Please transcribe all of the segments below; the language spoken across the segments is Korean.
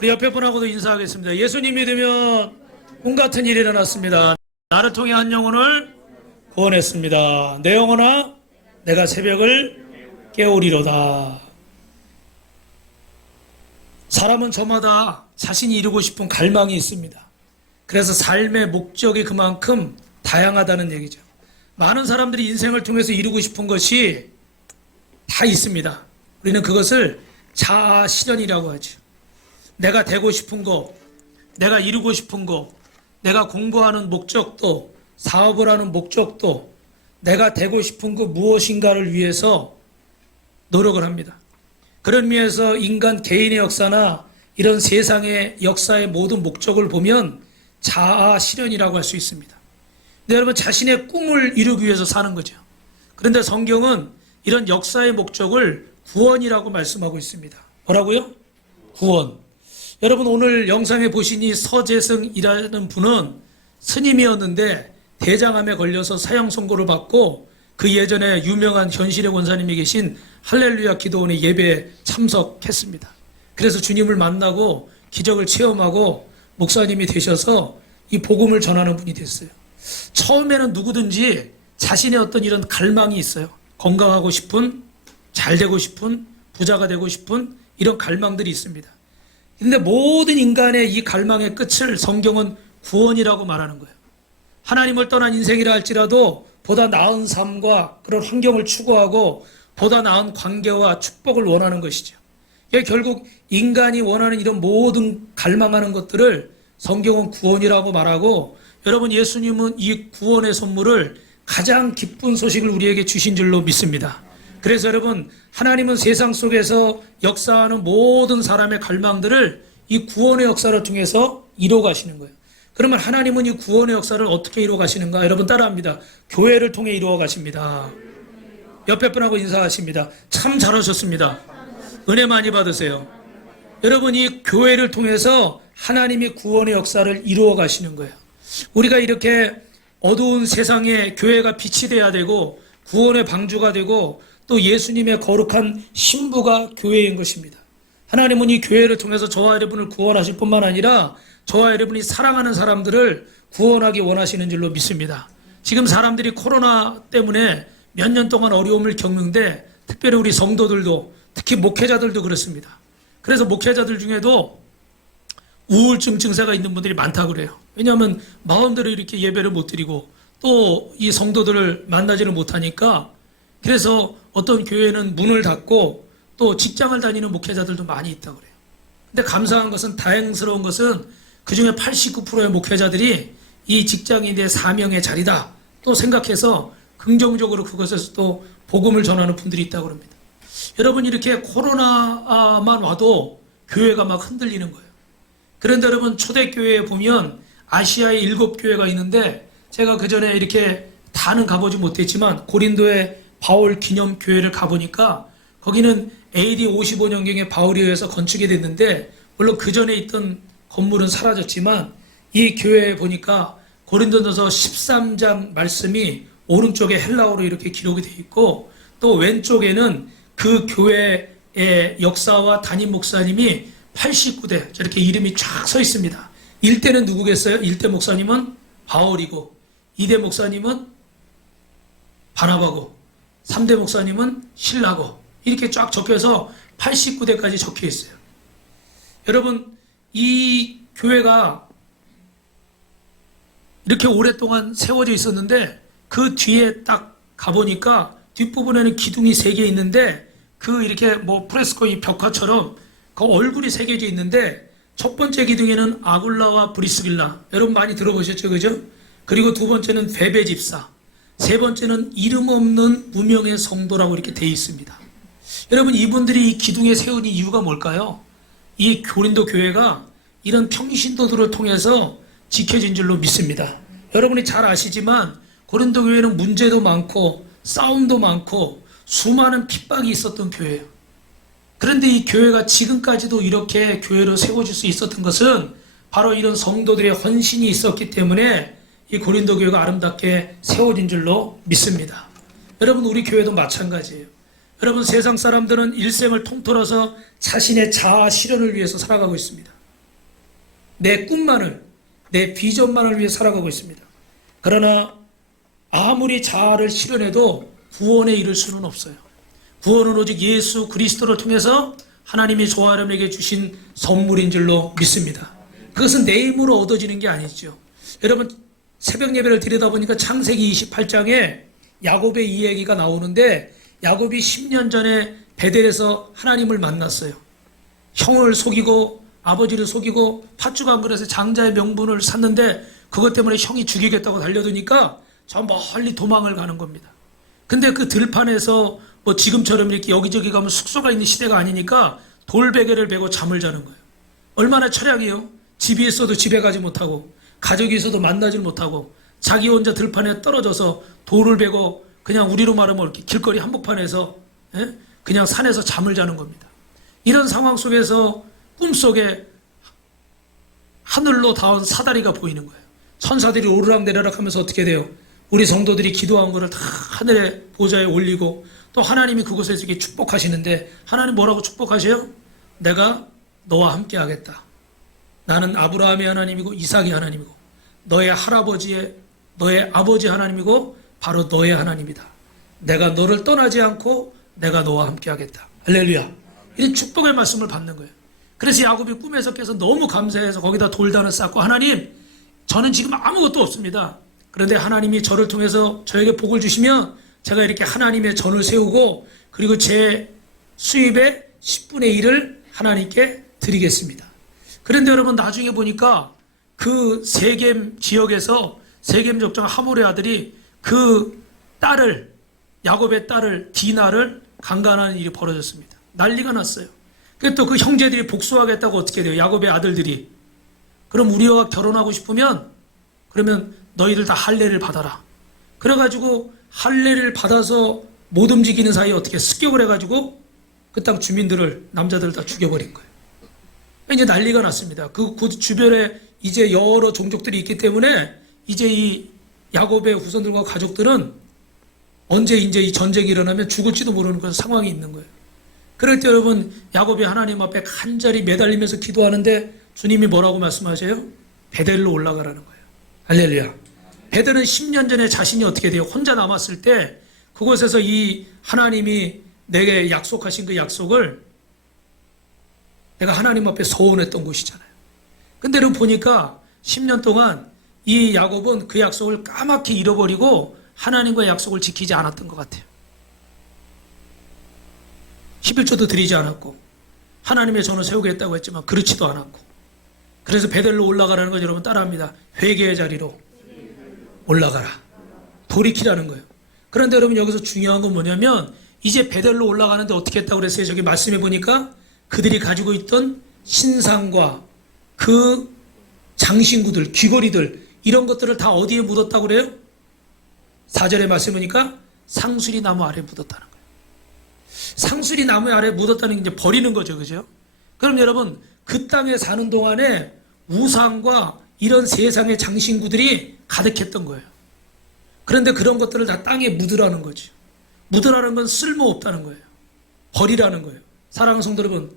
우리 옆에 분하고도 인사하겠습니다. 예수님 믿으면 꿈 같은 일이 일어났습니다. 나를 통해 한 영혼을 구원했습니다. 내 영혼아, 내가 새벽을 깨우리로다. 사람은 저마다 자신이 이루고 싶은 갈망이 있습니다. 그래서 삶의 목적이 그만큼 다양하다는 얘기죠. 많은 사람들이 인생을 통해서 이루고 싶은 것이 다 있습니다. 우리는 그것을 자아 실현이라고 하죠. 내가 되고 싶은 거, 내가 이루고 싶은 거, 내가 공부하는 목적도, 사업을 하는 목적도, 내가 되고 싶은 그 무엇인가를 위해서 노력을 합니다. 그런 의미에서 인간 개인의 역사나 이런 세상의 역사의 모든 목적을 보면 자아 실현이라고 할 수 있습니다. 근데 여러분, 자신의 꿈을 이루기 위해서 사는 거죠. 그런데 성경은 이런 역사의 목적을 구원이라고 말씀하고 있습니다. 뭐라고요? 구원. 여러분, 오늘 영상에 보신 이 서재승이라는 분은 스님이었는데 대장암에 걸려서 사형 선고를 받고 그 예전에 유명한 현실의 권사님이 계신 할렐루야 기도원의 예배에 참석했습니다. 그래서 주님을 만나고 기적을 체험하고 목사님이 되셔서 이 복음을 전하는 분이 됐어요. 처음에는 누구든지 자신의 어떤 이런 갈망이 있어요. 건강하고 싶은, 잘 되고 싶은, 부자가 되고 싶은 이런 갈망들이 있습니다. 근데 모든 인간의 이 갈망의 끝을 성경은 구원이라고 말하는 거예요. 하나님을 떠난 인생이라 할지라도 보다 나은 삶과 그런 환경을 추구하고 보다 나은 관계와 축복을 원하는 것이죠. 결국 인간이 원하는 이런 모든 갈망하는 것들을 성경은 구원이라고 말하고, 여러분, 예수님은 이 구원의 선물을 가장 기쁜 소식을 우리에게 주신 줄로 믿습니다. 그래서 여러분, 하나님은 세상 속에서 역사하는 모든 사람의 갈망들을 이 구원의 역사를 통해서 이루어 가시는 거예요. 그러면 하나님은 이 구원의 역사를 어떻게 이루어 가시는가? 여러분 따라합니다. 교회를 통해 이루어 가십니다. 옆에 분하고 인사하십니다. 참 잘하셨습니다. 은혜 많이 받으세요. 여러분, 이 교회를 통해서 하나님이 구원의 역사를 이루어 가시는 거예요. 우리가 이렇게 어두운 세상에 교회가 빛이 돼야 되고 구원의 방주가 되고 또 예수님의 거룩한 신부가 교회인 것입니다. 하나님은 이 교회를 통해서 저와 여러분을 구원하실 뿐만 아니라 저와 여러분이 사랑하는 사람들을 구원하기 원하시는 줄로 믿습니다. 지금 사람들이 코로나 때문에 몇 년 동안 어려움을 겪는데 특별히 우리 성도들도, 특히 목회자들도 그렇습니다. 그래서 목회자들 중에도 우울증 증세가 있는 분들이 많다고 그래요. 왜냐하면 마음대로 이렇게 예배를 못 드리고 또 이 성도들을 만나지를 못하니까, 그래서 어떤 교회는 문을 닫고 또 직장을 다니는 목회자들도 많이 있다고 그래요. 근데 감사한 것은, 다행스러운 것은 그중에 89%의 목회자들이 이 직장이 내 사명의 자리다 또 생각해서 긍정적으로 그것에서 또 복음을 전하는 분들이 있다고 합니다. 여러분, 이렇게 코로나만 와도 교회가 막 흔들리는 거예요. 그런데 여러분, 초대교회에 보면 아시아에 7교회가 있는데, 제가 그 전에 이렇게 다는 가보지 못했지만 고린도의 바울 기념교회를 가보니까 거기는 AD 55년경에 바울에 의해서 건축이 됐는데, 물론 그 전에 있던 건물은 사라졌지만 이 교회에 보니까 고린도전서 13장 말씀이 오른쪽에 헬라어로 이렇게 기록이 되어 있고, 또 왼쪽에는 그 교회의 역사와 담임 목사님이 89대 저렇게 이름이 쫙 서 있습니다. 1대는 누구겠어요? 1대 목사님은 바울이고, 2대 목사님은 바나바고, 3대 목사님은 신라고, 이렇게 쫙 적혀서 89대까지 적혀 있어요. 여러분, 이 교회가 이렇게 오랫동안 세워져 있었는데 그 뒤에 딱 가보니까 뒷부분에는 기둥이 3개 있는데, 그 이렇게 뭐 프레스코 이 벽화처럼 그 얼굴이 새겨져 있는데, 첫 번째 기둥에는 아굴라와 브리스길라, 여러분 많이 들어보셨죠, 그죠? 그리고 두 번째는 베베 집사, 세 번째는 이름 없는 무명의 성도라고 이렇게 되어 있습니다. 여러분, 이분들이 이 기둥에 세운 이유가 뭘까요? 이 고린도 교회가 이런 평신도들을 통해서 지켜진 줄로 믿습니다. 여러분이 잘 아시지만 고린도 교회는 문제도 많고 싸움도 많고 수많은 핍박이 있었던 교회예요. 그런데 이 교회가 지금까지도 이렇게 교회로 세워질 수 있었던 것은 바로 이런 성도들의 헌신이 있었기 때문에 이 고린도 교회가 아름답게 세워진 줄로 믿습니다. 여러분, 우리 교회도 마찬가지예요. 여러분, 세상 사람들은 일생을 통틀어서 자신의 자아 실현을 위해서 살아가고 있습니다. 내 꿈만을, 내 비전만을 위해 살아가고 있습니다. 그러나 아무리 자아를 실현해도 구원에 이를 수는 없어요. 구원은 오직 예수 그리스도를 통해서 하나님이 저와 여러분에게 주신 선물인 줄로 믿습니다. 그것은 내 힘으로 얻어지는 게 아니죠. 여러분 새벽 예배를 드리다 보니까 창세기 28장에 야곱의 이야기가 나오는데, 야곱이 10년 전에 베델에서 하나님을 만났어요. 형을 속이고 아버지를 속이고 팥죽 한 그릇에 장자의 명분을 샀는데 그것 때문에 형이 죽이겠다고 달려드니까 저 멀리 도망을 가는 겁니다. 근데 그 들판에서 뭐 지금처럼 이렇게 여기저기 가면 숙소가 있는 시대가 아니니까 돌베개를 베고 잠을 자는 거예요. 얼마나 철량이에요. 집이 있어도 집에 가지 못하고 가족이 있어도 만나질 못하고 자기 혼자 들판에 떨어져서 돌을 베고 그냥 우리로 말하면 이렇게 길거리 한복판에서 그냥 산에서 잠을 자는 겁니다. 이런 상황 속에서 꿈속에 하늘로 닿은 사다리가 보이는 거예요. 천사들이 오르락내리락 하면서 어떻게 돼요? 우리 성도들이 기도한 거를 다 하늘의 보좌에 올리고 또 하나님이 그곳에서 이렇게 축복하시는데, 하나님 뭐라고 축복하세요? 내가 너와 함께 하겠다. 나는 아브라함의 하나님이고 이삭의 하나님이고 너의 할아버지의 너의 아버지 하나님이고 바로 너의 하나님이다. 내가 너를 떠나지 않고 내가 너와 함께 하겠다. 할렐루야. 이런 축복의 말씀을 받는 거예요. 그래서 야곱이 꿈에서 깨서 너무 감사해서 거기다 돌단을 쌓고, 하나님 저는 지금 아무것도 없습니다. 그런데 하나님이 저를 통해서 저에게 복을 주시면 제가 이렇게 하나님의 전을 세우고 그리고 제 수입의 10분의 1을 하나님께 드리겠습니다. 그런데 여러분 나중에 보니까 그 세겜 지역에서 세겜 족장 하몰의 아들이 그 딸을, 야곱의 딸을 디나를 강간하는 일이 벌어졌습니다. 난리가 났어요. 또 그 형제들이 복수하겠다고 어떻게 돼요? 야곱의 아들들이, 그럼 우리와 결혼하고 싶으면 그러면 너희들 다 할례를 받아라. 그래가지고 할례를 받아서 못 움직이는 사이에 어떻게 습격을 해가지고 그 땅 주민들을, 남자들을 다 죽여버린 거예요. 이제 난리가 났습니다. 그 주변에 이제 여러 종족들이 있기 때문에 이제 이 야곱의 후손들과 가족들은 언제 이제 이 전쟁이 일어나면 죽을지도 모르는 그런 상황이 있는 거예요. 그럴 때 여러분 야곱이 하나님 앞에 간절히 매달리면서 기도하는데 주님이 뭐라고 말씀하세요? 베델로 올라가라는 거예요. 할렐루야. 베델은 10년 전에 자신이 어떻게 돼요? 혼자 남았을 때 그곳에서 이 하나님이 내게 약속하신 그 약속을 내가 하나님 앞에 서원했던 곳이잖아요. 근데 여러분 보니까 10년 동안 이 야곱은 그 약속을 까맣게 잃어버리고 하나님과의 약속을 지키지 않았던 것 같아요. 11조도 드리지 않았고 하나님의 전을 세우겠다고 했지만 그렇지도 않았고, 그래서 베델로 올라가라는 건 여러분 따라합니다. 회개의 자리로 올라가라. 돌이키라는 거예요. 그런데 여러분 여기서 중요한 건 뭐냐면 이제 베델로 올라가는데 어떻게 했다고 그랬어요? 저기 말씀해 보니까 그들이 가지고 있던 신상과 그 장신구들, 귀걸이들 이런 것들을 다 어디에 묻었다고 그래요? 4절에 말씀해 보니까 상수리 나무 아래에 묻었다는 거예요. 상수리 나무 아래에 묻었다는 게 이제 버리는 거죠. 그죠? 그럼 여러분 그 땅에 사는 동안에 우상과 이런 세상의 장신구들이 가득했던 거예요. 그런데 그런 것들을 다 땅에 묻으라는 거죠. 묻으라는 건 쓸모없다는 거예요. 버리라는 거예요. 사랑하는 성도 여러분,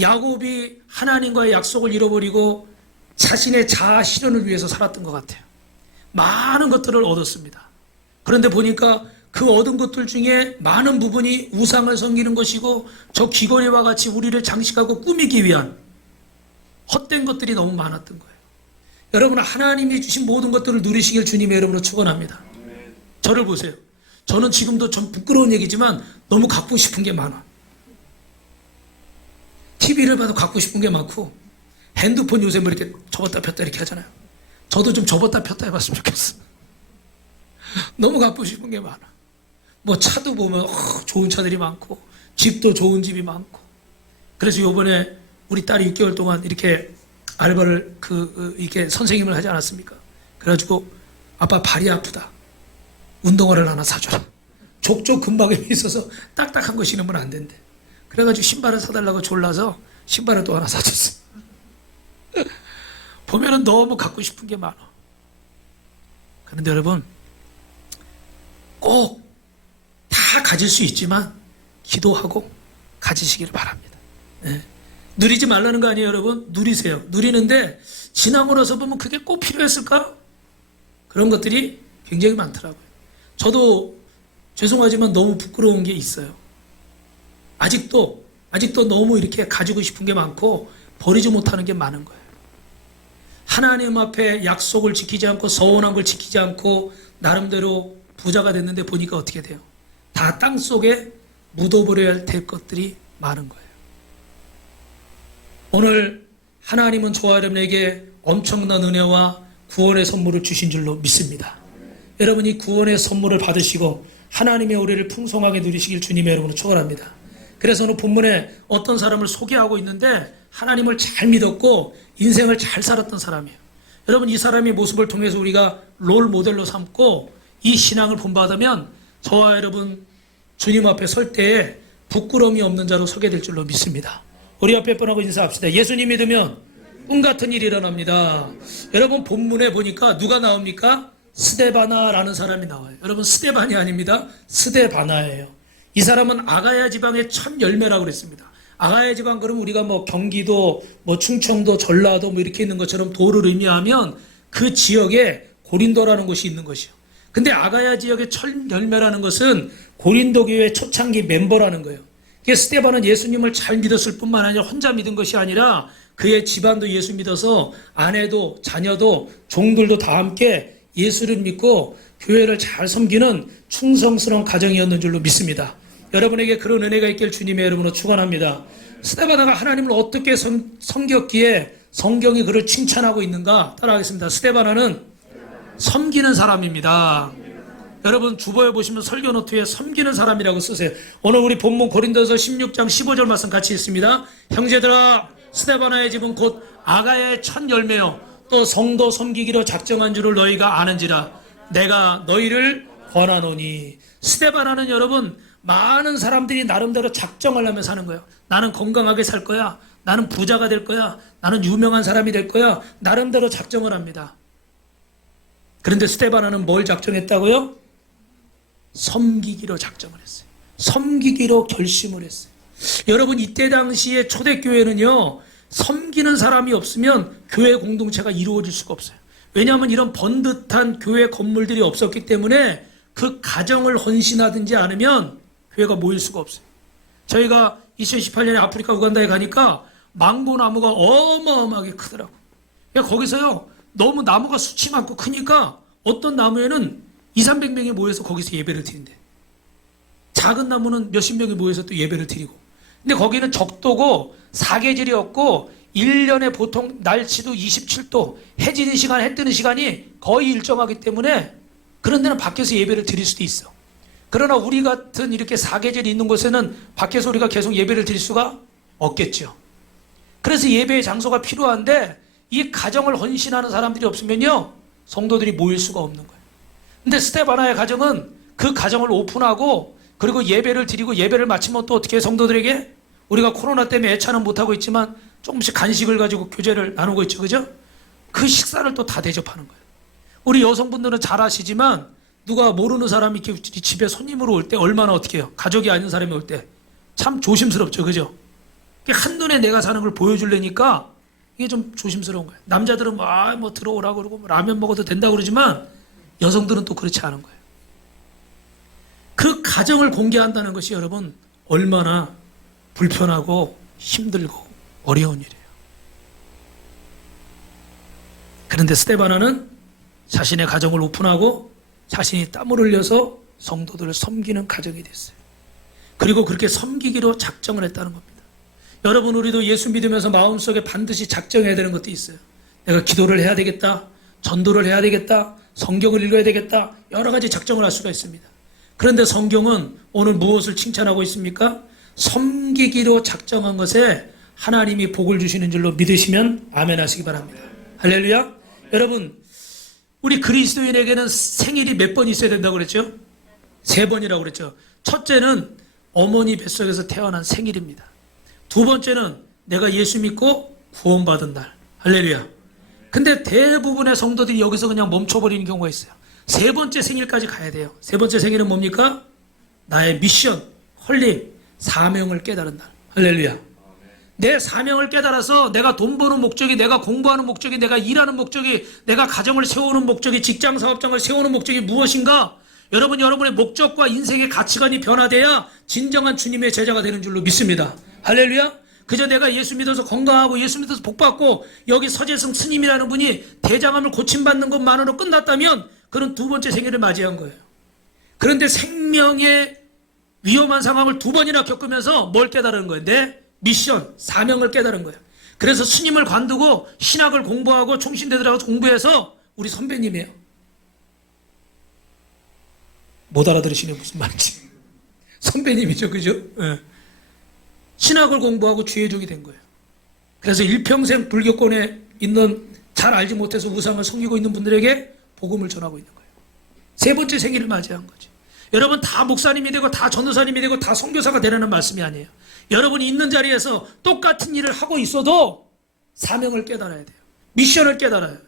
야곱이 하나님과의 약속을 잃어버리고 자신의 자아 실현을 위해서 살았던 것 같아요. 많은 것들을 얻었습니다. 그런데 보니까 그 얻은 것들 중에 많은 부분이 우상을 섬기는 것이고 저 귀걸이와 같이 우리를 장식하고 꾸미기 위한 헛된 것들이 너무 많았던 거예요. 여러분 하나님이 주신 모든 것들을 누리시길 주님의 이름으로 축원합니다. 저를 보세요. 저는 지금도 좀 부끄러운 얘기지만 너무 갖고 싶은 게 많아. TV를 봐도 갖고 싶은 게 많고 핸드폰 요새 뭐 이렇게 접었다 폈다 이렇게 하잖아요. 저도 좀 접었다 폈다 해봤으면 좋겠어. 너무 갖고 싶은 게 많아. 뭐 차도 보면 좋은 차들이 많고 집도 좋은 집이 많고. 그래서 요번에 우리 딸이 6개월 동안 이렇게 알바를 이렇게 선생님을 하지 않았습니까? 그래가지고 아빠 발이 아프다. 운동화를 하나 사줘라. 족족 근막염이 있어서 딱딱한 거 신으면 안 된대. 그래가지고 신발을 사달라고 졸라서 신발을 또 하나 사줬어. 보면은 너무 갖고 싶은 게 많아. 그런데 여러분 꼭 다 가질 수 있지만 기도하고 가지시기를 바랍니다. 네. 누리지 말라는 거 아니에요, 여러분? 누리세요. 누리는데 지나고 나서 보면 그게 꼭 필요했을까? 그런 것들이 굉장히 많더라고요. 저도 죄송하지만 너무 부끄러운 게 있어요. 아직도 너무 이렇게 가지고 싶은 게 많고 버리지 못하는 게 많은 거예요. 하나님 앞에 약속을 지키지 않고 서운한 걸 지키지 않고 나름대로 부자가 됐는데 보니까 어떻게 돼요? 다 땅속에 묻어버려야 될 것들이 많은 거예요. 오늘 하나님은 저와 여러분에게 엄청난 은혜와 구원의 선물을 주신 줄로 믿습니다. 여러분이 구원의 선물을 받으시고 하나님의 우리를 풍성하게 누리시길 주님의 이름으로 축원합니다. 그래서 오늘 본문에 어떤 사람을 소개하고 있는데 하나님을 잘 믿었고 인생을 잘 살았던 사람이에요. 여러분 이 사람의 모습을 통해서 우리가 롤 모델로 삼고 이 신앙을 본받으면 저와 여러분 주님 앞에 설 때에 부끄러움이 없는 자로 서게 될 줄로 믿습니다. 우리 앞에 뻔하고 인사합시다. 예수님 믿으면 꿈 같은 일이 일어납니다. 여러분 본문에 보니까 누가 나옵니까? 스데바나라는 사람이 나와요. 여러분 스데반이 아닙니다. 스데바나예요. 이 사람은 아가야 지방의 첫 열매라고 그랬습니다. 아가야 지방 그러면 우리가 뭐 경기도, 뭐 충청도, 전라도 뭐 이렇게 있는 것처럼 도를 의미하면 그 지역에 고린도라는 곳이 있는 것이요. 근데 아가야 지역의 첫 열매라는 것은 고린도 교회 초창기 멤버라는 거예요. 스데반은 예수님을 잘 믿었을 뿐만 아니라 혼자 믿은 것이 아니라 그의 집안도 예수 믿어서 아내도 자녀도 종들도 다 함께 예수를 믿고 교회를 잘 섬기는 충성스러운 가정이었는 줄로 믿습니다. 여러분에게 그런 은혜가 있길 주님의 이름으로 축원합니다. 스데바나가 하나님을 어떻게 섬겼기에 성경이 그를 칭찬하고 있는가 따라하겠습니다. 스데바나는 섬기는 사람입니다. 여러분 주보에 보시면 설교 노트에 섬기는 사람이라고 쓰세요. 오늘 우리 본문 고린도서 16장 15절 말씀 같이 읽습니다. 형제들아 스데바나의 집은 곧 아가야의 첫 열매요 또 성도 섬기기로 작정한 줄을 너희가 아는지라 내가 너희를 권하노니. 스데바나는 여러분 많은 사람들이 나름대로 작정을 하며 사는 거예요. 나는 건강하게 살 거야. 나는 부자가 될 거야. 나는 유명한 사람이 될 거야. 나름대로 작정을 합니다. 그런데 스데바나는 뭘 작정했다고요? 섬기기로 작정을 했어요. 섬기기로 결심을 했어요. 여러분 이때 당시에 초대교회는요 섬기는 사람이 없으면 교회 공동체가 이루어질 수가 없어요. 왜냐하면 이런 번듯한 교회 건물들이 없었기 때문에 그 가정을 헌신하든지 않으면 교회가 모일 수가 없어요. 저희가 2018년에 아프리카 우간다에 가니까 망고나무가 어마어마하게 크더라고요. 그러니까 거기서요 너무 나무가 숱이 많고 크니까 어떤 나무에는 200~300명이 모여서 거기서 예배를 드린대. 작은 나무는 몇십 명이 모여서 또 예배를 드리고. 근데 거기는 적도고 사계절이었고 1년에 보통 날씨도 27도, 해 지는 시간, 해 뜨는 시간이 거의 일정하기 때문에 그런 데는 밖에서 예배를 드릴 수도 있어. 그러나 우리 같은 이렇게 사계절이 있는 곳에는 밖에서 우리가 계속 예배를 드릴 수가 없겠죠. 그래서 예배의 장소가 필요한데 이 가정을 헌신하는 사람들이 없으면요 성도들이 모일 수가 없는 거예요. 근데 스데바나의 가정은 그 가정을 오픈하고 그리고 예배를 드리고 예배를 마치면 또 어떻게 성도들에게 우리가 코로나 때문에 애차는 못하고 있지만 조금씩 간식을 가지고 교제를 나누고 있죠. 그죠? 그 식사를 또 다 대접하는 거예요. 우리 여성분들은 잘 아시지만 누가 모르는 사람이 이렇게 집에 손님으로 올 때 얼마나 어떻게 해요? 가족이 아닌 사람이 올 때 참 조심스럽죠. 그죠? 한눈에 내가 사는 걸 보여주려니까 이게 좀 조심스러운 거예요. 남자들은 뭐 들어오라 그러고 뭐 라면 먹어도 된다 그러지만 여성들은 또 그렇지 않은 거예요. 그 가정을 공개한다는 것이 여러분 얼마나 불편하고 힘들고 어려운 일이에요. 그런데 스데바나는 자신의 가정을 오픈하고 자신이 땀을 흘려서 성도들을 섬기는 가정이 됐어요. 그리고 그렇게 섬기기로 작정을 했다는 겁니다. 여러분 우리도 예수 믿으면서 마음속에 반드시 작정해야 되는 것도 있어요. 내가 기도를 해야 되겠다. 전도를 해야 되겠다. 성경을 읽어야 되겠다. 여러 가지 작정을 할 수가 있습니다. 그런데 성경은 오늘 무엇을 칭찬하고 있습니까? 섬기기로 작정한 것에 하나님이 복을 주시는 줄로 믿으시면 아멘 하시기 바랍니다. 할렐루야. 여러분 우리 그리스도인에게는 생일이 몇 번 있어야 된다고 그랬죠? 3번이라고 그랬죠. 첫째는 어머니 뱃속에서 태어난 생일입니다. 두 번째는 내가 예수 믿고 구원받은 날. 할렐루야. 근데 대부분의 성도들이 여기서 그냥 멈춰버리는 경우가 있어요. 3번째 생일까지 가야 돼요. 3번째 생일은 뭡니까? 나의 미션, 헐림, 사명을 깨달은 날. 할렐루야. 내 사명을 깨달아서 내가 돈 버는 목적이, 내가 공부하는 목적이, 내가 일하는 목적이, 내가 가정을 세우는 목적이, 직장 사업장을 세우는 목적이 무엇인가? 여러분의 목적과 인생의 가치관이 변화돼야 진정한 주님의 제자가 되는 줄로 믿습니다. 할렐루야. 그저 내가 예수 믿어서 건강하고 예수 믿어서 복받고 여기 서재성 스님이라는 분이 대장암을 고침받는 것만으로 끝났다면 그는 두 번째 생애를 맞이한 거예요. 그런데 생명의 위험한 상황을 두 번이나 겪으면서 뭘 깨달은 거예요? 내 미션, 사명을 깨달은 거예요. 그래서 스님을 관두고 신학을 공부하고 총신대 들어가서 공부해서 우리 선배님이에요. 못 알아들으시네 무슨 말인지. 선배님이죠, 그죠? 네. 신학을 공부하고 주의종이 된 거예요. 그래서 일평생 불교권에 있는 잘 알지 못해서 우상을 섬기고 있는 분들에게 복음을 전하고 있는 거예요. 세 번째 생일을 맞이한 거죠. 여러분 다 목사님이 되고 다 전도사님이 되고 다 선교사가 되라는 말씀이 아니에요. 여러분이 있는 자리에서 똑같은 일을 하고 있어도 사명을 깨달아야 돼요. 미션을 깨달아야 돼요.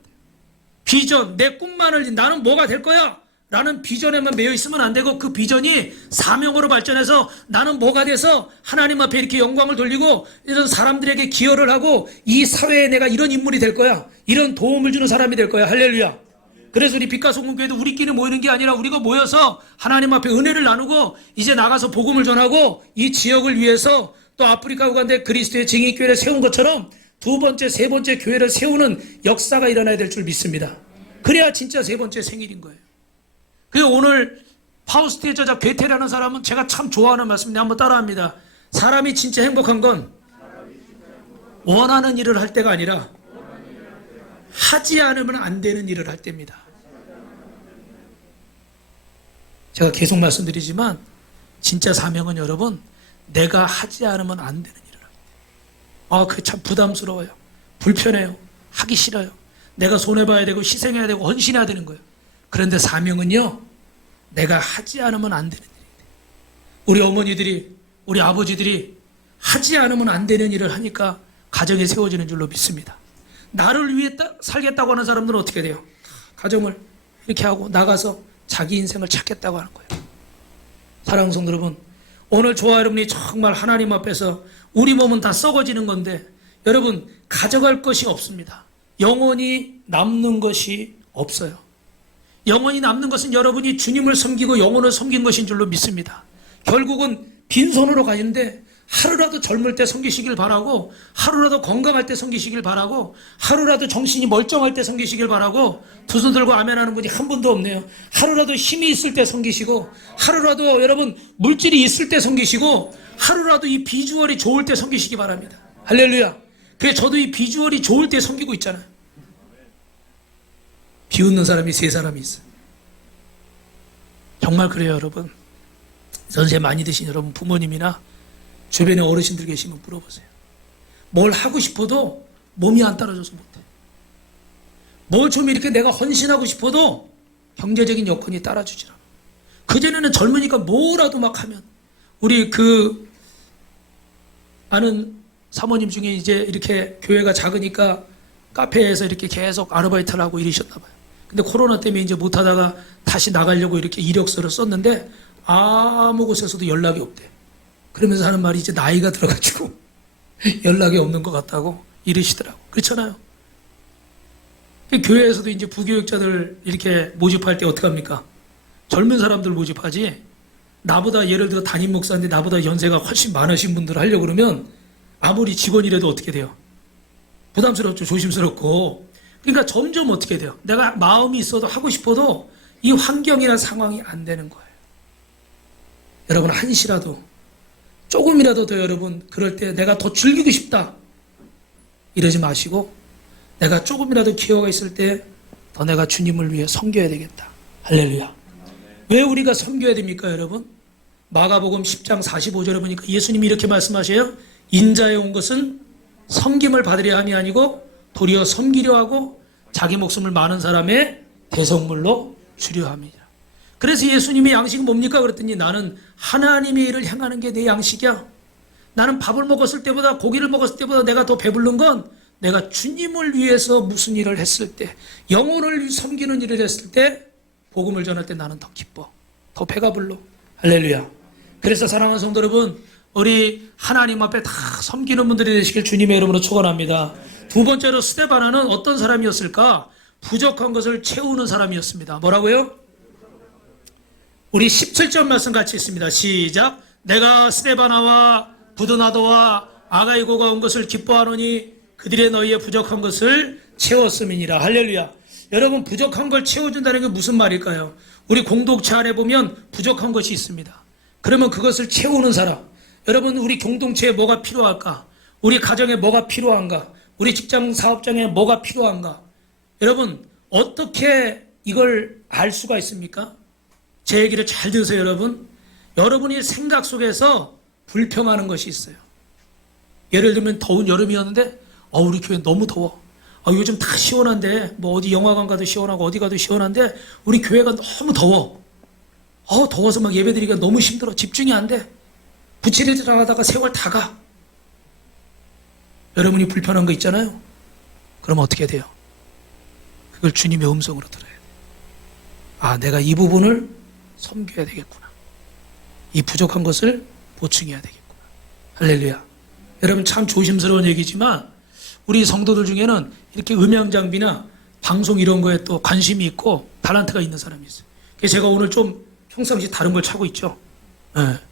비전, 내 꿈만을 나는 뭐가 될 거야? 라는 비전에만 매여 있으면 안 되고 그 비전이 사명으로 발전해서 나는 뭐가 돼서 하나님 앞에 이렇게 영광을 돌리고 이런 사람들에게 기여를 하고 이 사회에 내가 이런 인물이 될 거야. 이런 도움을 주는 사람이 될 거야. 할렐루야. 그래서 우리 빛과 소금교회도 우리끼리 모이는 게 아니라 우리가 모여서 하나님 앞에 은혜를 나누고 이제 나가서 복음을 전하고 이 지역을 위해서 또 아프리카 우간다에 그리스도의 증인교회를 세운 것처럼 두 번째, 세 번째 교회를 세우는 역사가 일어나야 될 줄 믿습니다. 그래야 진짜 세 번째 생일인 거예요. 그래서 오늘 파우스트의 저자 괴테라는 사람은 제가 참 좋아하는 말씀인데 한번 따라합니다. 사람이 진짜 행복한 건 원하는 일을 할 때가 아니라 하지 않으면 안 되는 일을 할 때입니다. 제가 계속 말씀드리지만 진짜 사명은 여러분 내가 하지 않으면 안 되는 일을 합니다. 아, 그게 참 부담스러워요. 불편해요. 하기 싫어요. 내가 손해봐야 되고 희생해야 되고 헌신해야 되는 거예요. 그런데 사명은요, 내가 하지 않으면 안 되는 일이에요. 우리 어머니들이, 우리 아버지들이 하지 않으면 안 되는 일을 하니까 가정이 세워지는 줄로 믿습니다. 나를 위해 살겠다고 하는 사람들은 어떻게 돼요? 가정을 이렇게 하고 나가서 자기 인생을 찾겠다고 하는 거예요. 사랑하는 성도 여러분, 오늘 저와 여러분이 정말 하나님 앞에서 우리 몸은 다 썩어지는 건데 여러분 가져갈 것이 없습니다. 영원히 남는 것이 없어요. 영원히 남는 것은 여러분이 주님을 섬기고 영혼을 섬긴 것인 줄로 믿습니다. 결국은 빈손으로 가는데 하루라도 젊을 때 섬기시길 바라고, 하루라도 건강할 때 섬기시길 바라고, 하루라도 정신이 멀쩡할 때 섬기시길 바라고, 두 손 들고 아멘하는 분이 한 분도 없네요. 하루라도 힘이 있을 때 섬기시고, 하루라도 여러분 물질이 있을 때 섬기시고, 하루라도 이 비주얼이 좋을 때 섬기시기 바랍니다. 할렐루야. 그래서 저도 이 비주얼이 좋을 때 섬기고 있잖아요. 비웃는 사람이 세 사람이 있어요. 정말 그래요, 여러분. 연세 많이 드신 여러분 부모님이나 주변에 어르신들 계시면 물어보세요. 뭘 하고 싶어도 몸이 안 따라줘서 못해. 뭘 좀 이렇게 내가 헌신하고 싶어도 경제적인 여건이 따라주질 않아. 그전에는 젊으니까 뭐라도 막 하면, 우리 그 아는 사모님 중에 이제 이렇게 교회가 작으니까 카페에서 이렇게 계속 아르바이트를 하고 이러셨나 봐요. 근데 코로나 때문에 이제 못하다가 다시 나가려고 이렇게 이력서를 썼는데 아무 곳에서도 연락이 없대. 그러면서 하는 말이 이제 나이가 들어가지고 연락이 없는 것 같다고 이러시더라고. 그렇잖아요. 교회에서도 이제 부교육자들 이렇게 모집할 때 어떻게 합니까? 젊은 사람들 모집하지. 나보다 예를 들어 담임 목사인데 나보다 연세가 훨씬 많으신 분들 하려고 그러면 아무리 직원이라도 어떻게 돼요? 부담스럽죠. 조심스럽고. 그러니까 점점 어떻게 돼요? 내가 마음이 있어도 하고 싶어도 이 환경이나 상황이 안 되는 거예요. 여러분 한시라도 조금이라도 더 여러분 그럴 때 내가 더 즐기고 싶다 이러지 마시고, 내가 조금이라도 기회가 있을 때 더 내가 주님을 위해 섬겨야 되겠다. 할렐루야. 왜 우리가 섬겨야 됩니까, 여러분? 마가복음 10장 45절에 보니까 예수님이 이렇게 말씀하셔요. 인자에 온 것은 섬김을 받으려 함이 아니고 도리어 섬기려 하고 자기 목숨을 많은 사람의 대성물로 주려 함이라. 그래서 예수님의 양식은 뭡니까? 그랬더니 나는 하나님의 일을 행하는 게 내 양식이야. 나는 밥을 먹었을 때보다, 고기를 먹었을 때보다 내가 더 배부른 건 내가 주님을 위해서 무슨 일을 했을 때, 영혼을 섬기는 일을 했을 때, 복음을 전할 때 나는 더 기뻐. 더 배가 불러. 할렐루야. 그래서 사랑하는 성도 여러분, 우리 하나님 앞에 다 섬기는 분들이 되시길 주님의 이름으로 축원합니다. 두 번째로 스데바나는 어떤 사람이었을까? 부족한 것을 채우는 사람이었습니다. 뭐라고요? 우리 17절 말씀 같이 있습니다. 시작. 내가 스데바나와 부드나도와 아가이고가 온 것을 기뻐하노니 그들의 너희의 부족한 것을 채웠음이니라. 할렐루야. 여러분, 부족한 걸 채워준다는 게 무슨 말일까요? 우리 공동체 안에 보면 부족한 것이 있습니다. 그러면 그것을 채우는 사람. 여러분, 우리 공동체에 뭐가 필요할까? 우리 가정에 뭐가 필요한가? 우리 직장 사업장에 뭐가 필요한가? 여러분, 어떻게 이걸 알 수가 있습니까? 제 얘기를 잘 들으세요, 여러분. 여러분이 생각 속에서 불평하는 것이 있어요. 예를 들면 더운 여름이었는데 우리 교회 너무 더워. 요즘 다 시원한데 뭐 어디 영화관 가도 시원하고 어디 가도 시원한데 우리 교회가 너무 더워. 더워서 막 예배드리기가 너무 힘들어. 집중이 안 돼. 부치리들 하다가 세월 다 가. 여러분이 불편한 거 있잖아요. 그럼 어떻게 돼요? 그걸 주님의 음성으로 들어야 돼. 내가 이 부분을 섬겨야 되겠구나. 이 부족한 것을 보충해야 되겠구나. 할렐루야. 여러분, 참 조심스러운 얘기지만 우리 성도들 중에는 이렇게 음향 장비나 방송 이런 거에 또 관심이 있고 달란트가 있는 사람이 있어요. 그래서 제가 오늘 좀 평상시 다른 걸 차고 있죠.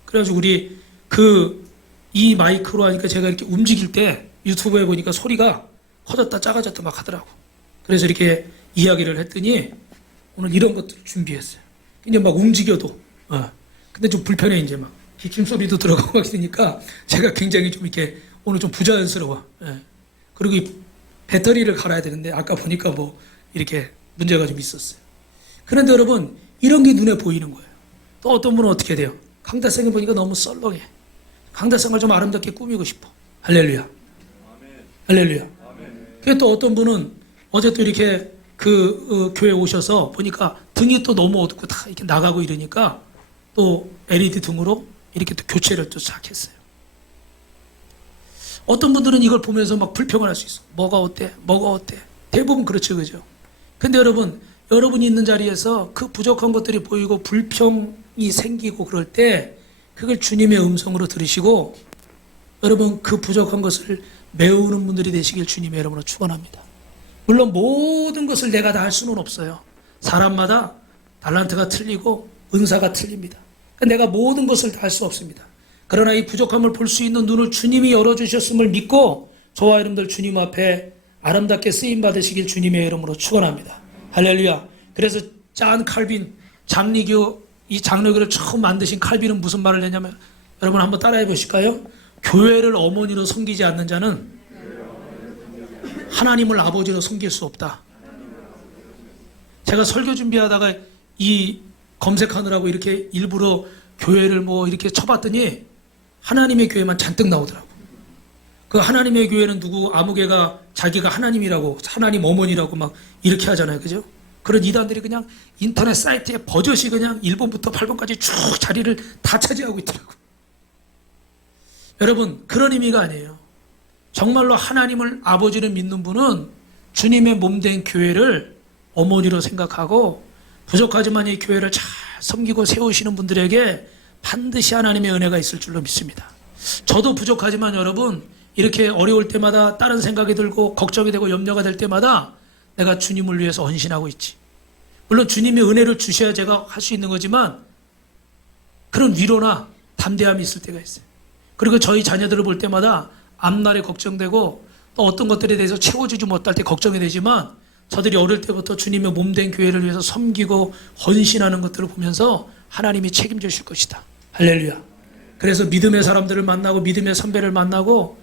그래가지고 우리 이 마이크로 하니까 제가 이렇게 움직일 때 유튜브에 보니까 소리가 커졌다 작아졌다 막 하더라고. 그래서 이렇게 이야기를 했더니 오늘 이런 것들을 준비했어요. 이제 막 움직여도 근데 좀 불편해. 이제 막 기침 소리도 들어가고 막 있으니까 제가 굉장히 좀 이렇게 오늘 좀 부자연스러워. 그리고 이 배터리를 갈아야 되는데 아까 보니까 뭐 이렇게 문제가 좀 있었어요. 그런데 여러분, 이런 게 눈에 보이는 거예요. 또 어떤 분은 어떻게 돼요? 강다성이 보니까 너무 썰렁해. 강다성을 좀 아름답게 꾸미고 싶어. 할렐루야. 할렐루야. 그게 또 어떤 분은 어제 또 이렇게 교회 오셔서 보니까 등이 또 너무 어둡고 다 이렇게 나가고 이러니까 또 LED 등으로 이렇게 또 교체를 또 시작했어요. 어떤 분들은 이걸 보면서 막 불평을 할 수 있어. 뭐가 어때? 뭐가 어때? 대부분 그렇죠, 그죠? 근데 여러분, 여러분이 있는 자리에서 그 부족한 것들이 보이고 불평이 생기고 그럴 때 그걸 주님의 음성으로 들으시고 여러분, 그 부족한 것을 메우는 분들이 되시길 주님의 이름으로 축원합니다. 물론 모든 것을 내가 다 할 수는 없어요. 사람마다 달란트가 틀리고 은사가 틀립니다. 내가 모든 것을 다 할 수 없습니다. 그러나 이 부족함을 볼 수 있는 눈을 주님이 열어주셨음을 믿고 저와 여러분들 주님 앞에 아름답게 쓰임받으시길 주님의 이름으로 축원합니다. 할렐루야. 그래서 잔 칼빈, 이 장로교를 처음 만드신 칼빈은 무슨 말을 했냐면, 여러분 한번 따라해 보실까요? 교회를 어머니로 섬기지 않는 자는 하나님을 아버지로 섬길 수 없다. 제가 설교 준비하다가 이 검색하느라고 이렇게 일부러 교회를 뭐 이렇게 쳐봤더니 하나님의 교회만 잔뜩 나오더라고. 그 하나님의 교회는 누구 아무개가 자기가 하나님이라고, 하나님 어머니라고 막 이렇게 하잖아요. 그죠? 그런 이단들이 그냥 인터넷 사이트에 버젓이 그냥 1번부터 8번까지 쭉 자리를 다 차지하고 있더라고. 여러분, 그런 의미가 아니에요. 정말로 하나님을 아버지를 믿는 분은 주님의 몸된 교회를 어머니로 생각하고 부족하지만 이 교회를 잘 섬기고 세우시는 분들에게 반드시 하나님의 은혜가 있을 줄로 믿습니다. 저도 부족하지만 여러분, 이렇게 어려울 때마다 다른 생각이 들고 걱정이 되고 염려가 될 때마다 내가 주님을 위해서 헌신하고 있지. 물론 주님의 은혜를 주셔야 제가 할 수 있는 거지만 그런 위로나 담대함이 있을 때가 있어요. 그리고 저희 자녀들을 볼 때마다 앞날에 걱정되고 또 어떤 것들에 대해서 채워주지 못할 때 걱정이 되지만 저들이 어릴 때부터 주님의 몸된 교회를 위해서 섬기고 헌신하는 것들을 보면서 하나님이 책임져 주실 것이다. 할렐루야. 그래서 믿음의 사람들을 만나고 믿음의 선배를 만나고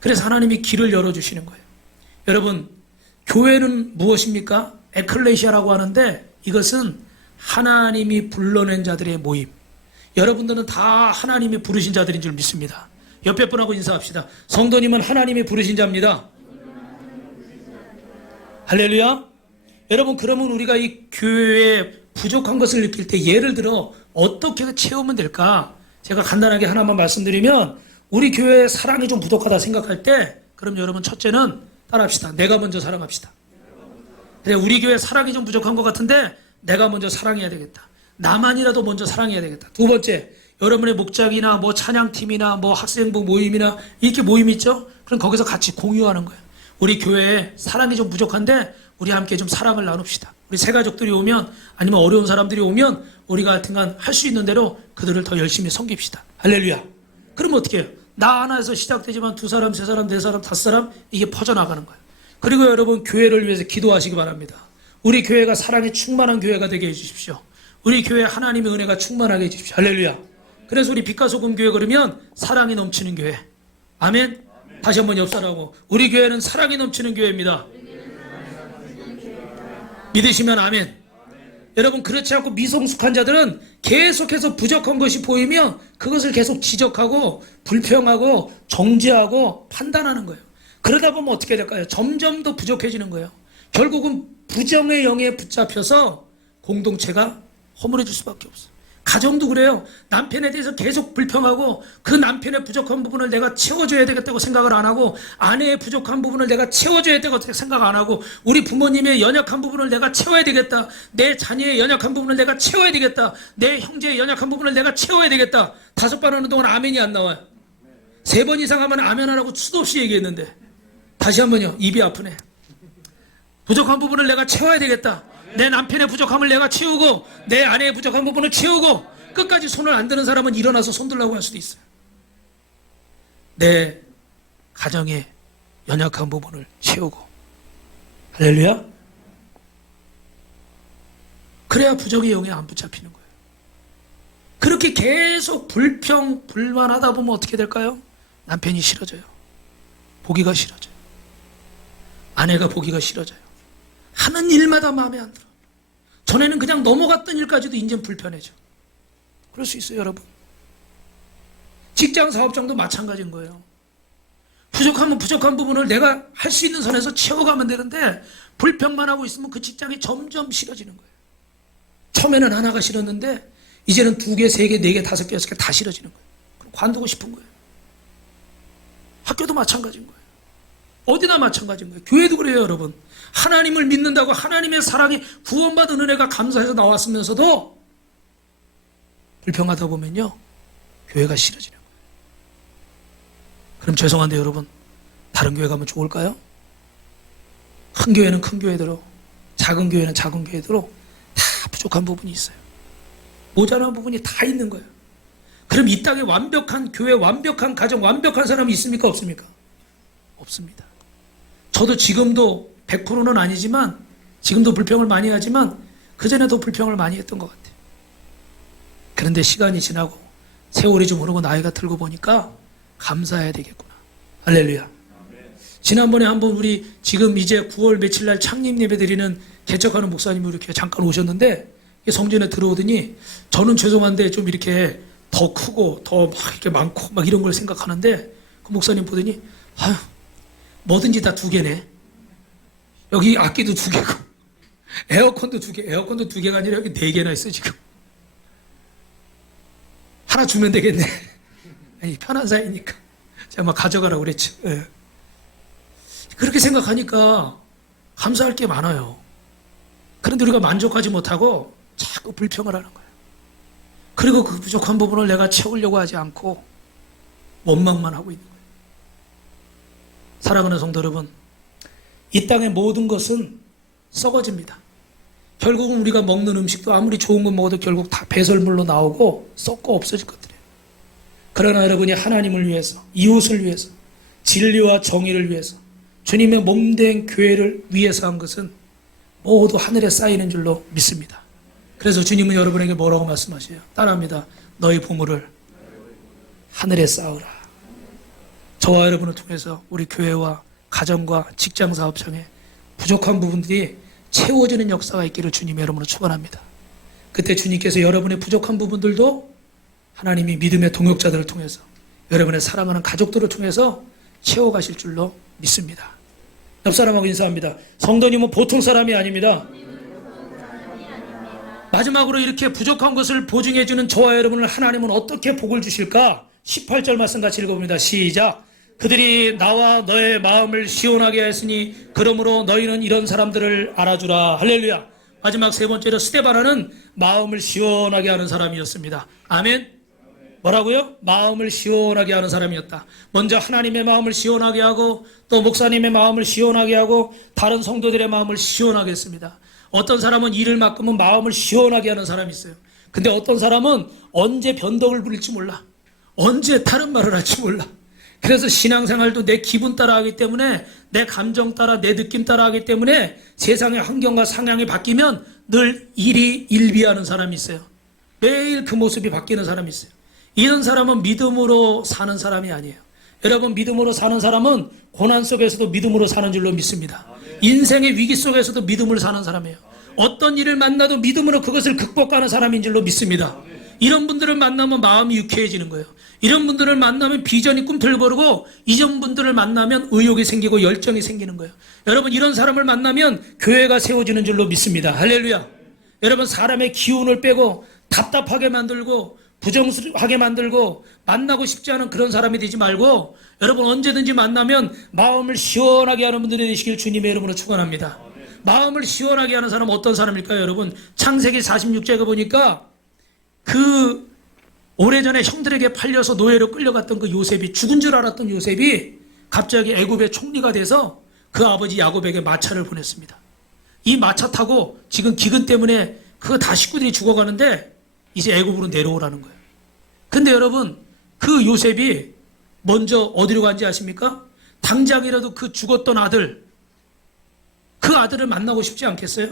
그래서 하나님이 길을 열어주시는 거예요. 여러분, 교회는 무엇입니까? 에클레시아라고 하는데 이것은 하나님이 불러낸 자들의 모임. 여러분들은 다 하나님이 부르신 자들인 줄 믿습니다. 옆에 분하고 인사합시다. 성도님은 하나님이 부르신 자입니다. 할렐루야. 여러분, 그러면 우리가 이 교회에 부족한 것을 느낄 때 예를 들어 어떻게 채우면 될까? 제가 간단하게 하나만 말씀드리면 우리 교회에 사랑이 좀 부족하다 생각할 때 그럼 여러분 첫째는 따라합시다. 내가 먼저 사랑합시다. 그래, 우리 교회 사랑이 좀 부족한 것 같은데 내가 먼저 사랑해야 되겠다. 나만이라도 먼저 사랑해야 되겠다. 두 번째, 여러분의 목장이나 뭐 찬양팀이나 뭐 학생부 모임이나 이렇게 모임 있죠? 그럼 거기서 같이 공유하는 거예요. 우리 교회에 사랑이 좀 부족한데 우리 함께 좀 사랑을 나눕시다. 우리 새가족들이 오면 아니면 어려운 사람들이 오면 우리가 하여튼간 할 수 있는 대로 그들을 더 열심히 섬깁시다. 할렐루야. 그럼 어떻게 해요? 나 하나에서 시작되지만 두 사람, 세 사람, 네 사람, 다섯 사람 이게 퍼져나가는 거예요. 그리고 여러분 교회를 위해서 기도하시기 바랍니다. 우리 교회가 사랑이 충만한 교회가 되게 해주십시오. 우리 교회 하나님의 은혜가 충만하게 해주십시오. 할렐루야. 그래서 우리 빛과 소금 교회 그러면 사랑이 넘치는 교회. 아멘. 다시 한번 옆 사람하고 우리 교회는 사랑이 넘치는 교회입니다. 믿으시면 아멘. 여러분 그렇지 않고 미성숙한 자들은 계속해서 부족한 것이 보이면 그것을 계속 지적하고 불평하고 정죄하고 판단하는 거예요. 그러다 보면 어떻게 될까요? 점점 더 부족해지는 거예요. 결국은 부정의 영에 붙잡혀서 공동체가 허물어질 수밖에 없어요. 가정도 그래요. 남편에 대해서 계속 불평하고 그 남편의 부족한 부분을 내가 채워줘야 되겠다고 생각을 안 하고 아내의 부족한 부분을 내가 채워줘야 되겠다고 생각 안 하고 우리 부모님의 연약한 부분을 내가 채워야 되겠다. 내 자녀의 연약한 부분을 내가 채워야 되겠다. 내 형제의 연약한 부분을 내가 채워야 되겠다. 5번 하는 동안 아멘이 안 나와요. 3번 이상 하면 아멘 안 하고 수도 없이 얘기했는데 다시 한번요. 입이 아프네. 부족한 부분을 내가 채워야 되겠다. 내 남편의 부족함을 내가 채우고 내 아내의 부족한 부분을 채우고 끝까지 손을 안 드는 사람은 일어나서 손 들라고 할 수도 있어요. 내 가정의 연약한 부분을 채우고 할렐루야. 그래야 부정의 영에 안 붙잡히는 거예요. 그렇게 계속 불평 불만하다 보면 어떻게 될까요? 남편이 싫어져요. 보기가 싫어져요. 아내가 보기가 싫어져요. 하는 일마다 마음에 안 들어. 전에는 그냥 넘어갔던 일까지도 이제는 불편해져. 그럴 수 있어요, 여러분. 직장 사업장도 마찬가지인 거예요. 부족하면 부족한 부분을 내가 할 수 있는 선에서 채워가면 되는데 불평만 하고 있으면 그 직장이 점점 싫어지는 거예요. 처음에는 하나가 싫었는데 이제는 2개, 3개, 4개, 5개, 6개 다 싫어지는 거예요. 그럼 관두고 싶은 거예요. 학교도 마찬가지인 거예요. 어디나 마찬가지인 거예요. 교회도 그래요, 여러분. 하나님을 믿는다고 하나님의 사랑이 구원받은 은혜가 감사해서 나왔으면서도 불평하다 보면요 교회가 싫어지는 거예요. 그럼 죄송한데 여러분 다른 교회 가면 좋을까요? 큰 교회는 큰 교회대로 작은 교회는 작은 교회대로 다 부족한 부분이 있어요. 모자란 부분이 다 있는 거예요. 그럼 이 땅에 완벽한 교회, 완벽한 가정, 완벽한 사람이 있습니까? 없습니까? 없습니다. 저도 지금도 100%는 아니지만 지금도 불평을 많이 하지만 그전에도 불평을 많이 했던 것 같아요. 그런데 시간이 지나고 세월이 좀 흐르고 나이가 들고 보니까 감사해야 되겠구나. 할렐루야. 지난번에 한번 우리 지금 이제 9월 며칠 날 창립 예배 드리는 개척하는 목사님이 이렇게 잠깐 오셨는데 성전에 들어오더니 저는 죄송한데 좀 이렇게 더 크고 더 막 이렇게 많고 막 이런 걸 생각하는데 그 목사님 보더니 아유 뭐든지 다 2개네. 여기 악기도 2개고 에어컨도 2개, 에어컨도 2개가 아니라 여기 4개나 있어 지금. 하나 주면 되겠네. 아니 편한 사이니까 제가 막 가져가라고 그랬죠. 예. 그렇게 생각하니까 감사할 게 많아요. 그런데 우리가 만족하지 못하고 자꾸 불평을 하는 거예요. 그리고 그 부족한 부분을 내가 채우려고 하지 않고 원망만 하고 있는 거예요. 사랑하는 성도 여러분, 이 땅의 모든 것은 썩어집니다. 결국은 우리가 먹는 음식도 아무리 좋은 거 먹어도 결국 다 배설물로 나오고 썩고 없어질 것들이에요. 그러나 여러분이 하나님을 위해서, 이웃을 위해서, 진리와 정의를 위해서, 주님의 몸된 교회를 위해서 한 것은 모두 하늘에 쌓이는 줄로 믿습니다. 그래서 주님은 여러분에게 뭐라고 말씀하세요? 따라합니다. 너희 보물을 하늘에 쌓으라. 저와 여러분을 통해서 우리 교회와 가정과 직장 사업장에 부족한 부분들이 채워지는 역사가 있기를 주님의 이름으로 축원합니다. 그때 주님께서 여러분의 부족한 부분들도 하나님이 믿음의 동역자들을 통해서 여러분의 사랑하는 가족들을 통해서 채워가실 줄로 믿습니다. 옆 사람하고 인사합니다. 성도님은 보통 사람이 아닙니다. 마지막으로 이렇게 부족한 것을 보증해주는 저와 여러분을 하나님은 어떻게 복을 주실까? 18절 말씀 같이 읽어봅니다. 시작. 그들이 나와 너의 마음을 시원하게 하였으니 그러므로 너희는 이런 사람들을 알아주라. 할렐루야. 마지막 3번째로 스데바나는 마음을 시원하게 하는 사람이었습니다. 아멘. 뭐라고요? 마음을 시원하게 하는 사람이었다. 먼저 하나님의 마음을 시원하게 하고 또 목사님의 마음을 시원하게 하고 다른 성도들의 마음을 시원하게 했습니다. 어떤 사람은 일을 맡으면 마음을 시원하게 하는 사람이 있어요. 근데 어떤 사람은 언제 변덕을 부릴지 몰라. 언제 다른 말을 할지 몰라. 그래서 신앙생활도 내 기분 따라 하기 때문에 내 감정 따라 내 느낌 따라 하기 때문에 세상의 환경과 상황이 바뀌면 늘 일이 일비하는 사람이 있어요. 매일 그 모습이 바뀌는 사람이 있어요. 이런 사람은 믿음으로 사는 사람이 아니에요. 여러분, 믿음으로 사는 사람은 고난 속에서도 믿음으로 사는 줄로 믿습니다. 인생의 위기 속에서도 믿음을 사는 사람이에요. 어떤 일을 만나도 믿음으로 그것을 극복하는 사람인 줄로 믿습니다. 이런 분들을 만나면 마음이 유쾌해지는 거예요. 이런 분들을 만나면 비전이 꿈틀거리고 이런 분들을 만나면 의욕이 생기고 열정이 생기는 거예요. 여러분, 이런 사람을 만나면 교회가 세워지는 줄로 믿습니다. 할렐루야. 여러분, 사람의 기운을 빼고 답답하게 만들고 부정하게 만들고 만나고 싶지 않은 그런 사람이 되지 말고 여러분, 언제든지 만나면 마음을 시원하게 하는 분들이 되시길 주님의 이름으로 축원합니다. 마음을 시원하게 하는 사람은 어떤 사람일까요? 여러분, 창세기 46장에 보니까 그 오래전에 형들에게 팔려서 노예로 끌려갔던 그 요셉이, 죽은 줄 알았던 요셉이 갑자기 애굽의 총리가 돼서 그 아버지 야곱에게 마차를 보냈습니다. 이 마차 타고 지금 기근 때문에 그 다 식구들이 죽어가는데 이제 애굽으로 내려오라는 거예요. 근데 여러분, 그 요셉이 먼저 어디로 간지 아십니까? 당장이라도 그 죽었던 아들, 그 아들을 만나고 싶지 않겠어요?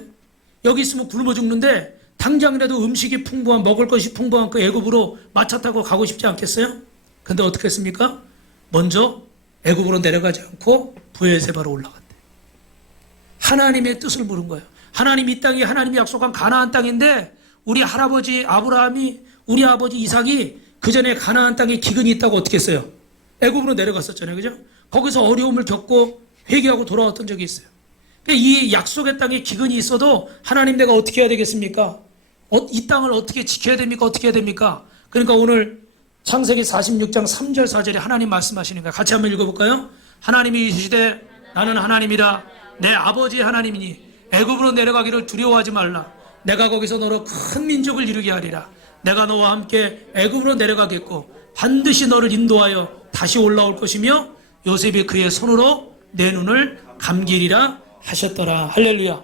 여기 있으면 굶어 죽는데 당장이라도 음식이 풍부한, 먹을 것이 풍부한 그 애굽으로 마차 타고 가고 싶지 않겠어요? 근데 어떻게 했습니까? 먼저 애굽으로 내려가지 않고 브에세바로 올라갔대. 하나님의 뜻을 물은 거예요. 하나님, 이 땅이 하나님이 약속한 가나안 땅인데 우리 할아버지 아브라함이, 우리 아버지 이삭이 그 전에 가나안 땅에 기근이 있다고 어떻게 했어요? 애굽으로 내려갔었잖아요. 그죠? 거기서 어려움을 겪고 회개하고 돌아왔던 적이 있어요. 이 약속의 땅에 기근이 있어도 하나님, 내가 어떻게 해야 되겠습니까? 이 땅을 어떻게 지켜야 됩니까? 어떻게 해야 됩니까? 그러니까 오늘 창세기 46장 3절 4절에 하나님 말씀하시는 거예요. 같이 한번 읽어볼까요? 하나님이 이르시되 나는 하나님이라 내 아버지 하나님이니 애굽으로 내려가기를 두려워하지 말라. 내가 거기서 너로 큰 민족을 이루게 하리라. 내가 너와 함께 애굽으로 내려가겠고 반드시 너를 인도하여 다시 올라올 것이며 요셉이 그의 손으로 내 눈을 감기리라 하셨더라. 할렐루야.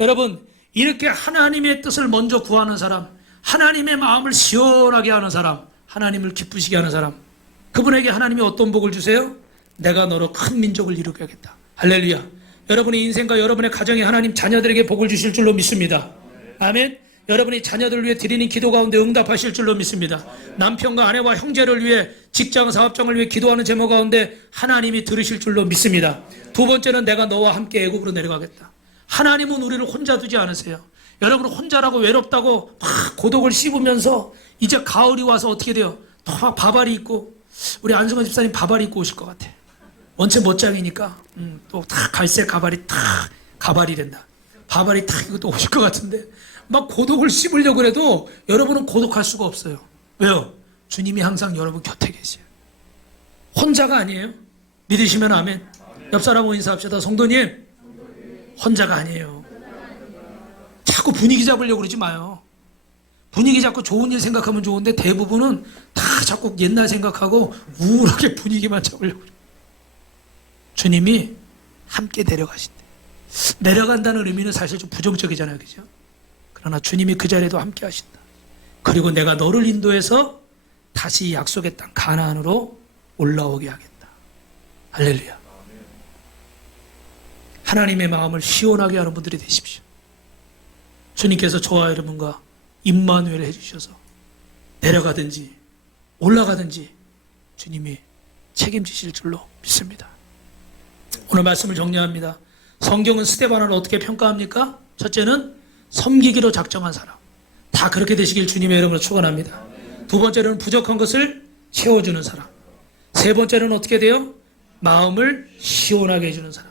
여러분, 이렇게 하나님의 뜻을 먼저 구하는 사람, 하나님의 마음을 시원하게 하는 사람, 하나님을 기쁘시게 하는 사람, 그분에게 하나님이 어떤 복을 주세요? 내가 너로 큰 민족을 이루게 하겠다. 할렐루야. 여러분의 인생과 여러분의 가정에 하나님 자녀들에게 복을 주실 줄로 믿습니다. 아멘. 여러분이 자녀들을 위해 드리는 기도 가운데 응답하실 줄로 믿습니다. 남편과 아내와 형제를 위해, 직장 사업장을 위해 기도하는 제목 가운데 하나님이 들으실 줄로 믿습니다. 두 번째는 내가 너와 함께 애굽으로 내려가겠다. 하나님은 우리를 혼자 두지 않으세요. 여러분, 혼자라고 외롭다고 막 고독을 씹으면서 이제 가을이 와서 어떻게 돼요? 다 바바리 입고, 우리 안승환 집사님 바바리 입고 오실 것 같아. 원체 멋쟁이니까 또 다 갈색 가발이 다 가발이 된다. 바바리 탁 이것도 오실 것 같은데 막 고독을 씹으려고 해도 여러분은 고독할 수가 없어요. 왜요? 주님이 항상 여러분 곁에 계세요. 혼자가 아니에요. 믿으시면 아멘. 옆 사람하고 인사합시다. 성도님, 혼자가 아니에요. 자꾸 분위기 잡으려고 그러지 마요. 분위기 잡고 좋은 일 생각하면 좋은데 대부분은 다 자꾸 옛날 생각하고 우울하게 분위기만 잡으려고 그래요. 주님이 함께 내려가신대. 내려간다는 의미는 사실 좀 부정적이잖아요. 그죠? 그러나 주님이 그 자리에도 함께 하신다. 그리고 내가 너를 인도해서 다시 약속의 땅 가나안으로 올라오게 하겠다. 할렐루야. 하나님의 마음을 시원하게 하는 분들이 되십시오. 주님께서 저와 여러분과 임마누엘을 해주셔서 내려가든지 올라가든지 주님이 책임지실 줄로 믿습니다. 오늘 말씀을 정리합니다. 성경은 스데반을 어떻게 평가합니까? 첫째는 섬기기로 작정한 사람. 다 그렇게 되시길 주님의 이름으로 축원합니다. 두 번째는 부족한 것을 채워주는 사람. 세 번째는 어떻게 돼요? 마음을 시원하게 해주는 사람.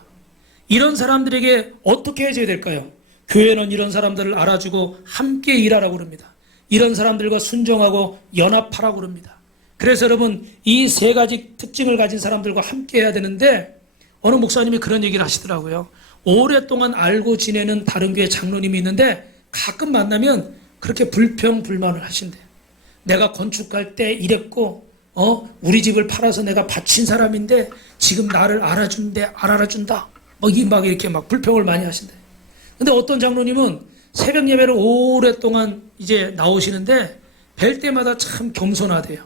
이런 사람들에게 어떻게 해줘야 될까요? 교회는 이런 사람들을 알아주고 함께 일하라고 그럽니다. 이런 사람들과 순종하고 연합하라고 그럽니다. 그래서 여러분, 이 세 가지 특징을 가진 사람들과 함께 해야 되는데 어느 목사님이 그런 얘기를 하시더라고요. 오랫동안 알고 지내는 다른 교회 장로님이 있는데 가끔 만나면 그렇게 불평불만을 하신대요. 내가 건축할 때 이랬고 우리 집을 팔아서 내가 바친 사람인데 지금 나를 알아준다. 막 이렇게 막 불평을 많이 하신대. 근데 어떤 장로님은 새벽 예배를 오랫동안 이제 나오시는데 뵐 때마다 참 겸손하대요.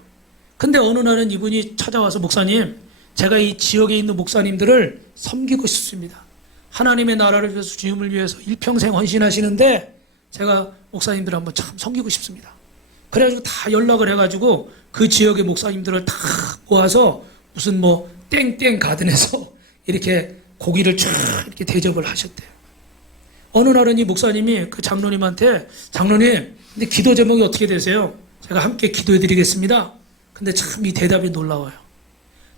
근데 어느 날은 이분이 찾아와서 목사님, 제가 이 지역에 있는 목사님들을 섬기고 싶습니다. 하나님의 나라를 위해서 주님을 위해서 일평생 헌신하시는데 제가 목사님들 한번 참 섬기고 싶습니다. 그래가지고 다 연락을 해가지고 그 지역의 목사님들을 다 모아서 무슨 뭐 땡땡 가든에서 이렇게 고기를 쫙 이렇게 대접을 하셨대요. 어느 날은 이 목사님이 그 장로님한테 장로님, 근데 기도 제목이 어떻게 되세요? 제가 함께 기도해 드리겠습니다. 근데 참 이 대답이 놀라워요.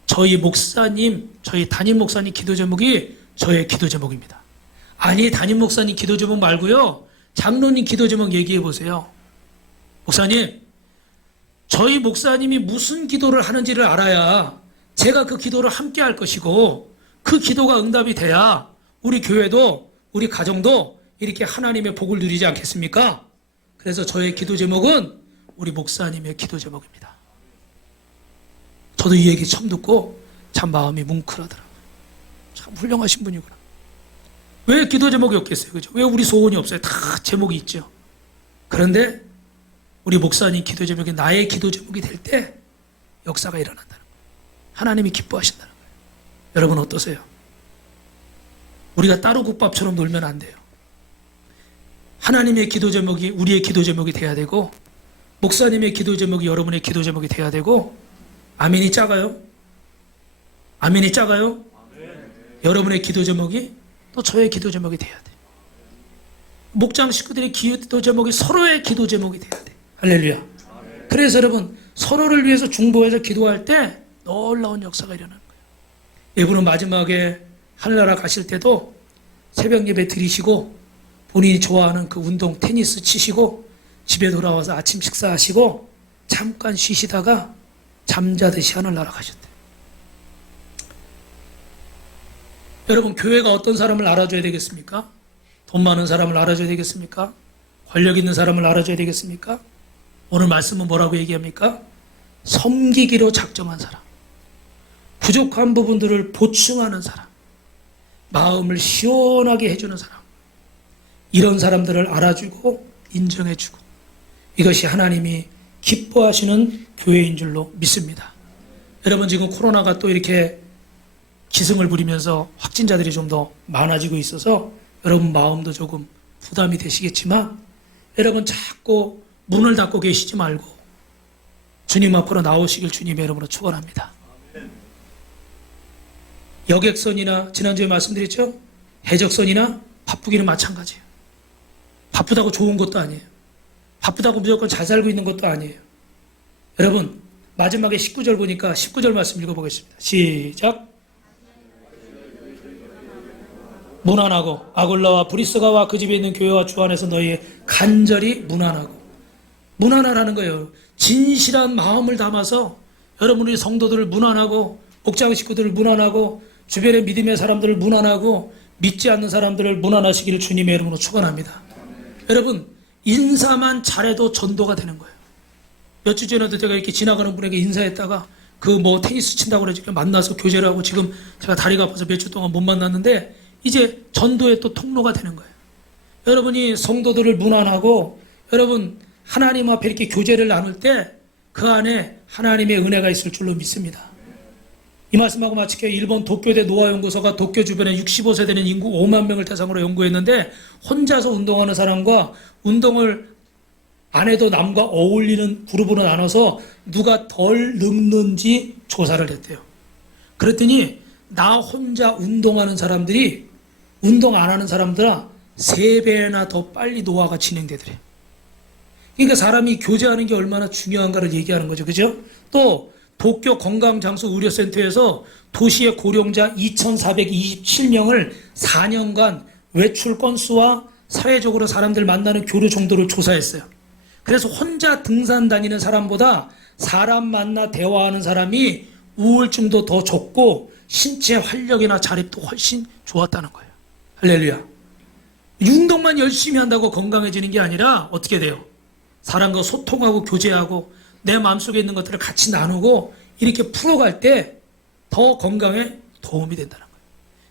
저희 목사님, 저희 담임 목사님 기도 제목이 저의 기도 제목입니다. 아니, 담임 목사님 기도 제목 말고요. 장로님 기도 제목 얘기해 보세요. 목사님, 저희 목사님이 무슨 기도를 하는지를 알아야 제가 그 기도를 함께 할 것이고 그 기도가 응답이 돼야 우리 교회도 우리 가정도 이렇게 하나님의 복을 누리지 않겠습니까? 그래서 저의 기도 제목은 우리 목사님의 기도 제목입니다. 저도 이 얘기 처음 듣고 참 마음이 뭉클하더라고요. 참 훌륭하신 분이구나. 왜 기도 제목이 없겠어요? 그죠? 왜 우리 소원이 없어요? 다 제목이 있죠. 그런데 우리 목사님 기도 제목이 나의 기도 제목이 될 때 역사가 일어난다는 거예요. 하나님이 기뻐하신다는 거예요. 여러분 어떠세요? 우리가 따로 국밥처럼 놀면 안 돼요. 하나님의 기도 제목이 우리의 기도 제목이 돼야 되고 목사님의 기도 제목이 여러분의 기도 제목이 돼야 되고 아멘이 작아요? 아멘이 작아요? 여러분의 기도 제목이 또 저의 기도 제목이 돼야 돼. 목장 식구들의 기도 제목이 서로의 기도 제목이 돼야 돼. 할렐루야. 그래서 여러분 서로를 위해서 중보해서 기도할 때 놀라운 역사가 일어나는 거예요. 이분은 마지막에 하늘나라 가실 때도 새벽 예배 드리시고 본인이 좋아하는 그 운동 테니스 치시고 집에 돌아와서 아침 식사하시고 잠깐 쉬시다가 잠자듯이 하늘나라 가셨대요. 여러분 교회가 어떤 사람을 알아줘야 되겠습니까? 돈 많은 사람을 알아줘야 되겠습니까? 권력 있는 사람을 알아줘야 되겠습니까? 오늘 말씀은 뭐라고 얘기합니까? 섬기기로 작정한 사람, 부족한 부분들을 보충하는 사람, 마음을 시원하게 해주는 사람, 이런 사람들을 알아주고 인정해주고 이것이 하나님이 기뻐하시는 교회인 줄로 믿습니다. 여러분 지금 코로나가 또 이렇게 기승을 부리면서 확진자들이 좀 더 많아지고 있어서 여러분 마음도 조금 부담이 되시겠지만 여러분 자꾸 문을 닫고 계시지 말고 주님 앞으로 나오시길 주님의 이름으로 축원합니다. 여객선이나 지난주에 말씀드렸죠? 해적선이나 바쁘기는 마찬가지예요. 바쁘다고 좋은 것도 아니에요. 바쁘다고 무조건 잘 살고 있는 것도 아니에요. 여러분 마지막에 19절 보니까 19절 말씀 읽어보겠습니다. 시작. 문안하고 아굴라와 브리스가와 그 집에 있는 교회와 주 안에서 너희 간절히 문안하고 문안하라는 거예요. 진실한 마음을 담아서 여러분 우리 성도들을 문안하고 목장 식구들을 문안하고 주변의 믿음의 사람들을 문안하고 믿지 않는 사람들을 문안하시기를 주님의 이름으로 축원합니다. 여러분 인사만 잘해도 전도가 되는 거예요. 몇 주 전에도 제가 이렇게 지나가는 분에게 인사했다가 그 뭐 테니스 친다고 그래서 만나서 교제를 하고 지금 제가 다리가 아파서 몇 주 동안 못 만났는데 이제 전도의 또 통로가 되는 거예요. 여러분이 성도들을 문안하고 여러분 하나님 앞에 이렇게 교제를 나눌 때 그 안에 하나님의 은혜가 있을 줄로 믿습니다. 이 말씀하고 마칠게요. 일본 도쿄대 노아연구소가 도쿄 주변에 65세 되는 인구 5만 명을 대상으로 연구했는데 혼자서 운동하는 사람과 운동을 안 해도 남과 어울리는 그룹으로 나눠서 누가 덜 늙는지 조사를 했대요. 그랬더니 나 혼자 운동하는 사람들이 운동 안 하는 사람들아 3배나 더 빨리 노화가 진행되더래. 그러니까 사람이 교제하는 게 얼마나 중요한가를 얘기하는 거죠. 그죠? 또 도쿄 건강장수의료센터에서 도시의 고령자 2,427명을 4년간 외출 건수와 사회적으로 사람들 만나는 교류 정도를 조사했어요. 그래서 혼자 등산 다니는 사람보다 사람 만나 대화하는 사람이 우울증도 더 적고 신체 활력이나 자립도 훨씬 좋았다는 거예요. 할렐루야. 운동만 열심히 한다고 건강해지는 게 아니라 어떻게 돼요? 사람과 소통하고 교제하고 내 마음속에 있는 것들을 같이 나누고 이렇게 풀어갈 때 더 건강에 도움이 된다는 거예요.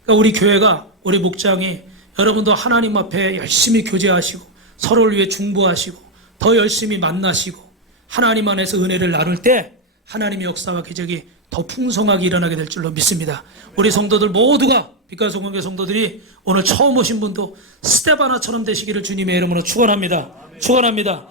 그러니까 우리 교회가, 우리 목장이 여러분도 하나님 앞에 열심히 교제하시고 서로를 위해 중보하시고 더 열심히 만나시고 하나님 안에서 은혜를 나눌 때 하나님의 역사와 기적이 더 풍성하게 일어나게 될 줄로 믿습니다. 우리 성도들 모두가, 빛과 소금교회 성도들이 오늘 처음 오신 분도 스테바나처럼 되시기를 주님의 이름으로 축원합니다. 축원합니다.